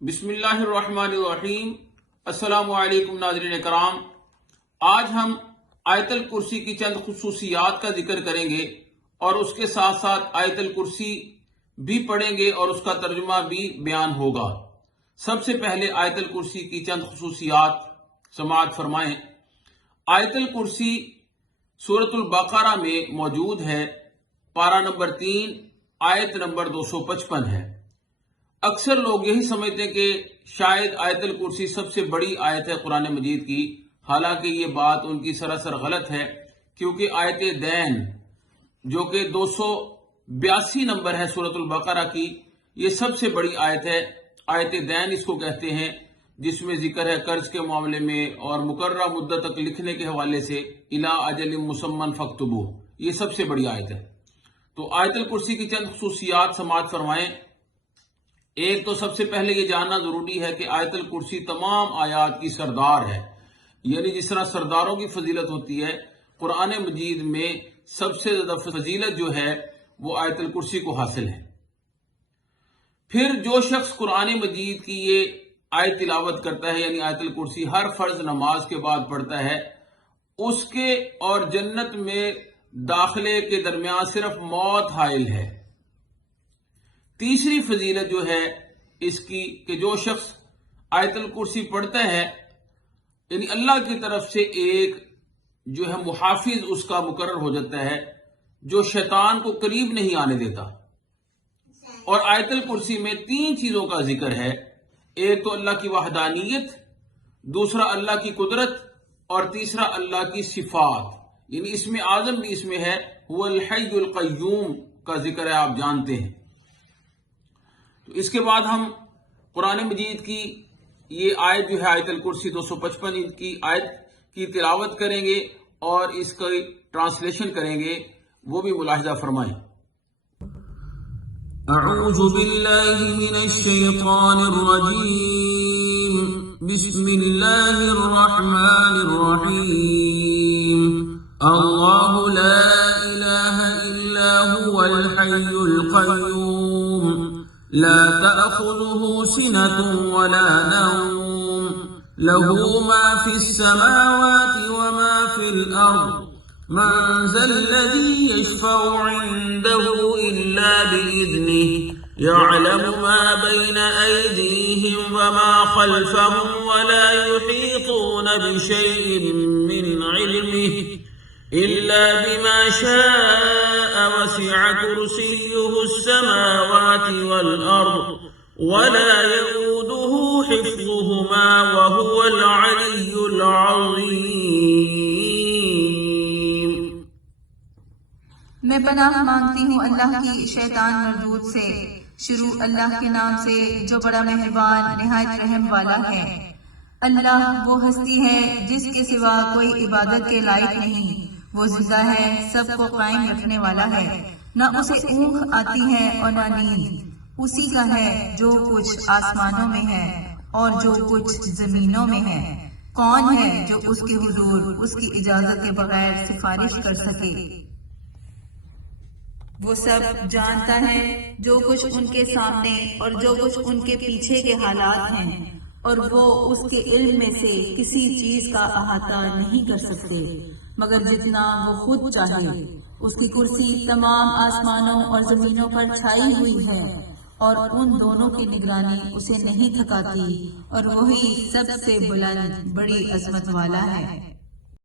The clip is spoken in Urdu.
بسم اللہ الرحمن الرحیم۔ السلام علیکم ناظرین کرام، آج ہم آیت الکرسی کی چند خصوصیات کا ذکر کریں گے اور اس کے ساتھ ساتھ آیت الکرسی بھی پڑھیں گے اور اس کا ترجمہ بھی بیان ہوگا۔ سب سے پہلے آیت الکرسی کی چند خصوصیات سماعت فرمائیں۔ آیت الکرسی سورۃ البقرہ میں موجود ہے، پارہ نمبر 3 آیت نمبر 255 ہے۔ اکثر لوگ یہی سمجھتے ہیں کہ شاید آیت الکرسی سب سے بڑی آیت ہے قرآن مجید کی، حالانکہ یہ بات ان کی سراسر غلط ہے، کیونکہ آیت دین جو کہ 282 نمبر ہے سورۃ البقرہ کی، یہ سب سے بڑی آیت ہے۔ آیت دین اس کو کہتے ہیں، جس میں ذکر ہے قرض کے معاملے میں اور مقررہ مدت تک لکھنے کے حوالے سے الی اجل مسمى فاکتبوہ، یہ سب سے بڑی آیت ہے۔ تو آیت الکرسی کی چند خصوصیات سماعت فرمائیں۔ ایک تو سب سے پہلے یہ جاننا ضروری ہے کہ آیت الکرسی تمام آیات کی سردار ہے، یعنی جس طرح سرداروں کی فضیلت ہوتی ہے، قرآن مجید میں سب سے زیادہ فضیلت جو ہے وہ آیت الکرسی کو حاصل ہے۔ پھر جو شخص قرآن مجید کی یہ آیت تلاوت کرتا ہے، یعنی آیت الکرسی ہر فرض نماز کے بعد پڑھتا ہے، اس کے اور جنت میں داخلے کے درمیان صرف موت حائل ہے۔ تیسری فضیلت جو ہے اس کی کہ جو شخص آیت الکرسی پڑھتا ہے، یعنی اللہ کی طرف سے ایک جو ہے محافظ اس کا مقرر ہو جاتا ہے، جو شیطان کو قریب نہیں آنے دیتا۔ اور آیت الکرسی میں 3 چیزوں کا ذکر ہے، ایک تو اللہ کی وحدانیت، دوسرا اللہ کی قدرت، اور تیسرا اللہ کی صفات، یعنی اسم اعظم بھی اس میں ہے، هو الحی القیوم کا ذکر ہے، آپ جانتے ہیں۔ تو اس کے بعد ہم قرآن مجید کی یہ آیت جو ہے آیت الکرسی 255 کی آیت کی تلاوت کریں گے اور اس کا ٹرانسلیشن کریں گے، وہ بھی ملاحظہ فرمائیں۔ اعوذ باللہ من الشیطان الرجیم، بسم اللہ الرحمن الرحیم۔ اللہ لا الہ الا هو الحی القیوم، لا تأخذه سنة ولا نوم، له ما في السماوات وما في الأرض، من ذا الذي يشفع عنده إلا بإذنه، يعلم ما بين أيديهم وما خلفهم ولا يحيطون بشيء من علمه إلا بما شاء، وسع كرسيه السماوات والأرض ولا يؤوده حفظهما وهو العلي العظيم۔ میں پناہ مانگتی ہوں اللہ کی شیطان مردود سے۔ شروع اللہ کے نام سے جو بڑا مہربان نہایت رحم والا ہے۔ اللہ وہ ہستی ہے جس کے سوا کوئی عبادت کے لائق نہیں، وہ زندہ ہے، سب کو قائم رکھنے والا ہے، نہ اسے اونگ آتی ہے اور نہ نیند۔ اسی کا ہے جو کچھ آسمانوں میں ہے اور جو کچھ زمینوں میں ہے۔ کون ہے جو اس کے حضور اس کی اجازت کے بغیر سفارش کر سکے؟ وہ سب جانتا ہے جو کچھ ان کے سامنے اور جو کچھ ان کے پیچھے کے حالات ہیں، اور وہ اس کے علم میں سے کسی چیز کا احاطہ نہیں کر سکتے مگر جتنا وہ خود چاہے۔ اس کی کرسی تمام آسمانوں اور زمینوں پر چھائی ہوئی ہے، اور ان دونوں کی نگرانی اسے نہیں تھکاتی، اور وہی سب سے بلند بڑی عظمت والا ہے۔